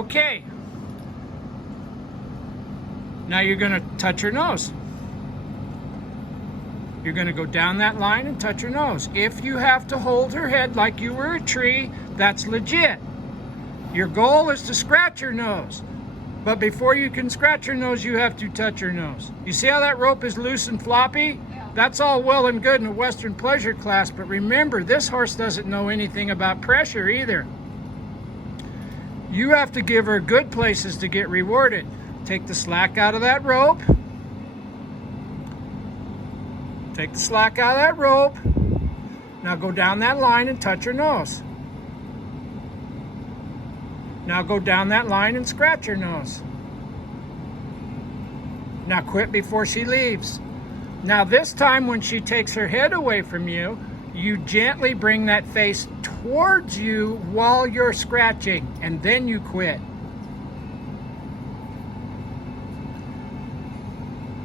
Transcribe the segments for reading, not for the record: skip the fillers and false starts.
Okay. Now you're going to touch her nose. You're going to go down that line and touch her nose. If you have to hold her head like you were a tree, that's legit. Your goal is to scratch her nose. But before you can scratch her nose, you have to touch her nose. You see how that rope is loose and floppy? That's all well and good in a Western pleasure class, but remember, this horse doesn't know anything about pressure either. You have to give her good places to get rewarded. Take the slack out of that rope. Take the slack out of that rope. Now go down that line and touch her nose. Now go down that line and scratch her nose. Now quit before she leaves. Now this time when she takes her head away from you, you gently bring that face towards you while you're scratching, and then you quit.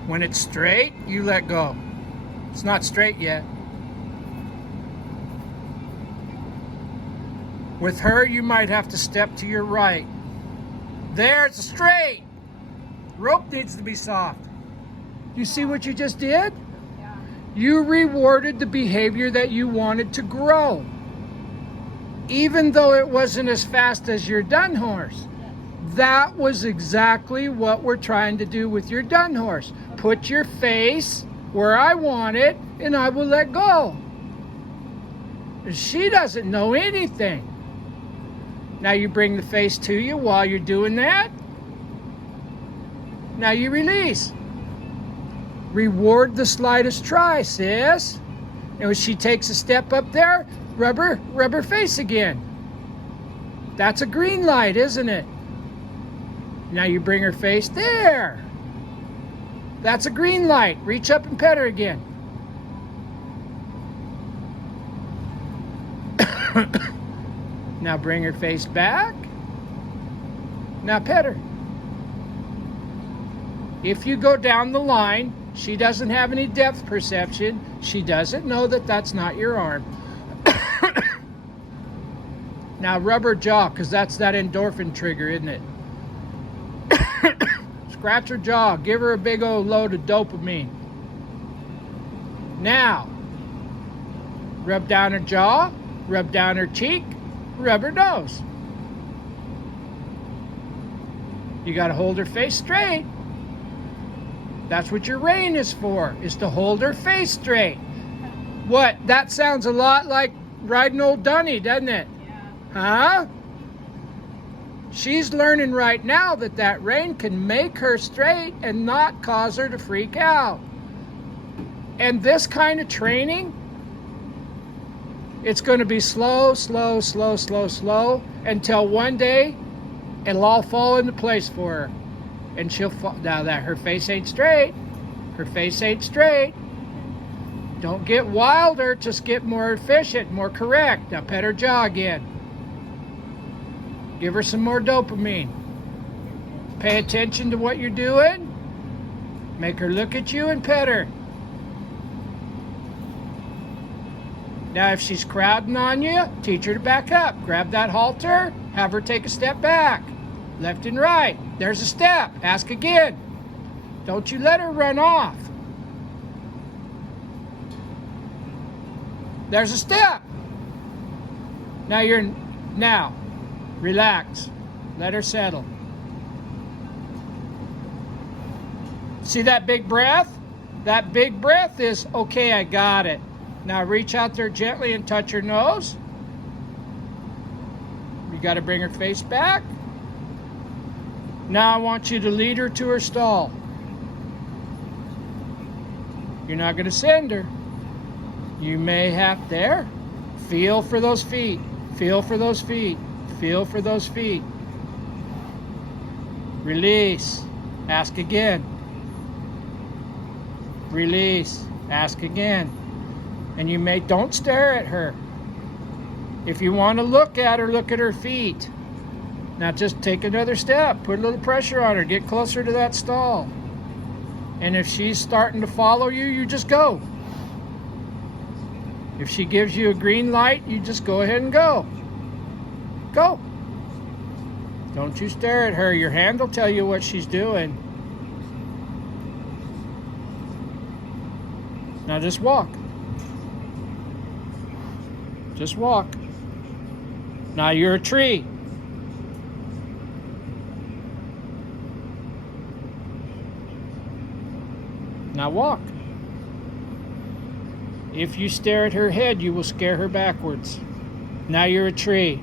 When it's straight, you let go. It's not straight yet. With her, you might have to step to your right. There, it's straight. Rope needs to be soft. You see what you just did? Yeah. You rewarded the behavior that you wanted to grow, even though it wasn't as fast as your dun horse. That was exactly what we're trying to do with your dun horse. Put your face where I want it, and I will let go. She doesn't know anything. Now you bring the face to you while you're doing that. Now you release. Reward the slightest try, sis. And when she takes a step up there, rub her face again. That's a green light, isn't it? Now you bring her face there. That's a green light. Reach up and pet her again. Now bring her face back. Now pet her. If you go down the line, she doesn't have any depth perception. She doesn't know that that's not your arm. Now rub her jaw, because that's that endorphin trigger, isn't it? Scratch her jaw. Give her a big old load of dopamine. Now, rub down her jaw, rub down her cheek, rub her nose. You got to hold her face straight. That's what your rein is for, is to hold her face straight. What? That sounds a lot like riding old Dunny, doesn't it? Yeah. Huh? She's learning right now that that rein can make her straight and not cause her to freak out. And this kind of training, it's going to be slow, slow, slow, slow, slow, until one day it'll all fall into place for her. And she'll fall. Now that her face ain't straight. Her face ain't straight. Don't get wilder, just get more efficient, more correct. Now pet her jaw again. Give her some more dopamine. Pay attention to what you're doing. Make her look at you and pet her. Now if she's crowding on you, teach her to back up. Grab that halter, have her take a step back. Left and right. There's a step. Ask again. Don't you let her run off. There's a step. Now, relax. Let her settle. See that big breath? That big breath is, okay, I got it. Now reach out there gently and touch her nose. You got to bring her face back. Now I want you to lead her to her stall. You're not going to send her. You may have there. Feel for those feet. Feel for those feet. Feel for those feet. Release. Ask again. Release. Ask again. And don't stare at her. If you want to look at her, look at her feet. Now just take another step. Put a little pressure on her. Get closer to that stall. And if she's starting to follow you, you just go. If she gives you a green light, you just go ahead and go. Go. Don't you stare at her. Your hand will tell you what she's doing. Now just walk. Just walk. Now you're a tree. Now walk. If you stare at her head, you will scare her backwards. Now you're a tree.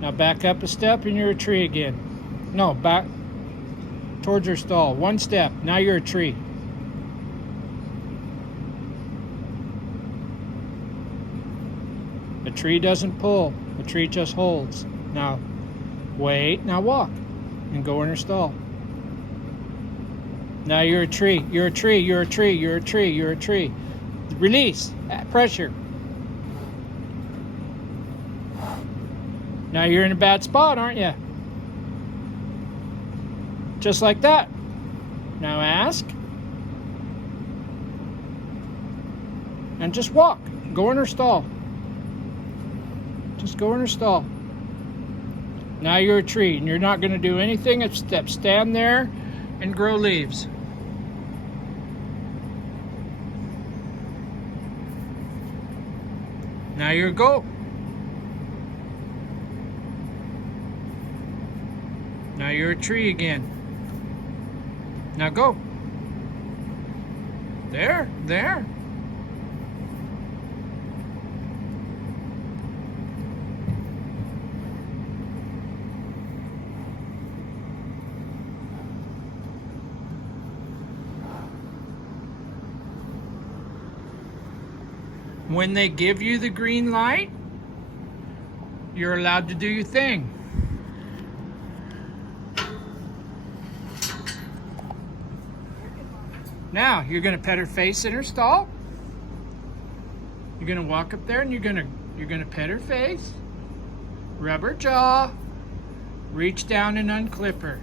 Now back up a step and you're a tree again. No, back towards your stall. One step. Now you're a tree. A tree doesn't pull. A tree just holds. Now, wait. Now walk. And go in her stall. Now you're a tree. You're a tree. You're a tree. You're a tree. You're a tree. Release. Pressure. Now you're in a bad spot, aren't you? Just like that. Now ask. And just walk. Go in her stall. Just go in her stall. Now you're a tree, and you're not going to do anything except stand there and grow leaves. Now you're a goat. Now you're a tree again. Now go. There, there. When they give you the green light, you're allowed to do your thing. Now, you're going to pet her face in her stall. You're going to walk up there and you're going to pet her face, rub her jaw, reach down and unclip her.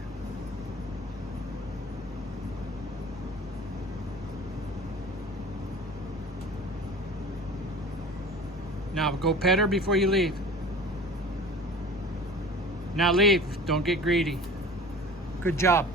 Now go pet her before you leave. Now leave. Don't get greedy. Good job.